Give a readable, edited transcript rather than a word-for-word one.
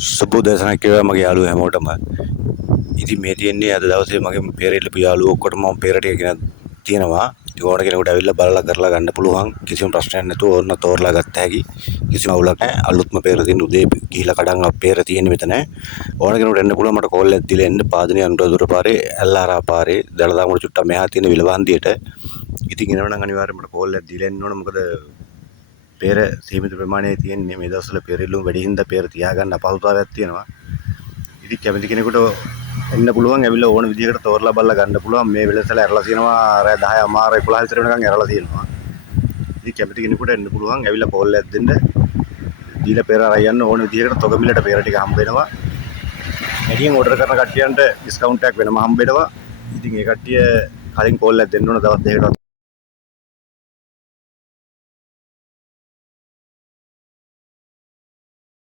සුබ දේශනා කිව්වා මගේ යාළුවෝ හැමෝටම. ඉතින් මේ තියෙන්නේ අද දවසේ මගේ පෙරේට යාළුවෝ ඔක්කොටම මම පෙරට කියන තියෙනවා. ඉතින් ඕන කෙනෙකුට ඇවිල්ලා බලලා කරලා ගන්න පුළුවන්. කිසිම ප්‍රශ්නයක් නැතුව ඕන තෝරලා ගත්ත හැකි. කිසිම අවුලක් නැහැ. අලුත්ම පෙර තියෙන උදේ ගිහිලා කඩන් පෙර තියෙන්නේ මෙතන. ඕන කෙනෙකුට එන්න පුළුවන්. මට කෝල් එකක් දීලා එන්න පාදනේ අනුරාධපුර පාරේ ඇල්ලාරා පාරේ දලදාමුල චුට්ටක් මෙහා තියෙන විලවන්දියට. ඉතින් එනවනම් අනිවාර්යයෙන් මට කෝල් එකක් දීලා එන්න ඕන. මොකද පෙර සීමිත ප්‍රමාණයේ තියෙන්නේ මේ දවස්වල පෙරෙල්ලුම් වැඩි හින්දා පෙර තියාගන්න අපහසුතාවයක් තියෙනවා. ඉතින් කැමති කෙනෙකුට එන්න පුළුවන් ඇවිල්ලා ඕන විදිහකට තෝරලා බලලා ගන්න පුළුවන්. මේ වෙලසල ඇරලා තියෙනවා රෑ 10 අමාර 11 විතර වෙනකන් ඇරලා තියෙනවා. ඉතින් කැමති කෙනෙකුට එන්න පුළුවන් ඇවිල්ලා කෝල් එකක් දෙන්න. දීලා පෙර අරන් යන්න ඕන විදිහකට තොග මිලට පෙර ටික හම්බ වෙනවා. වැඩියෙන් ඕඩර් කරන කට්ටියන්ට ඩිස්කවුන්ට් එකක් වෙනම හම්බ වෙනවා. ඉතින් ඒ කට්ටිය කලින් කෝල් එකක් දෙන්න ඕන දවස් දෙකකට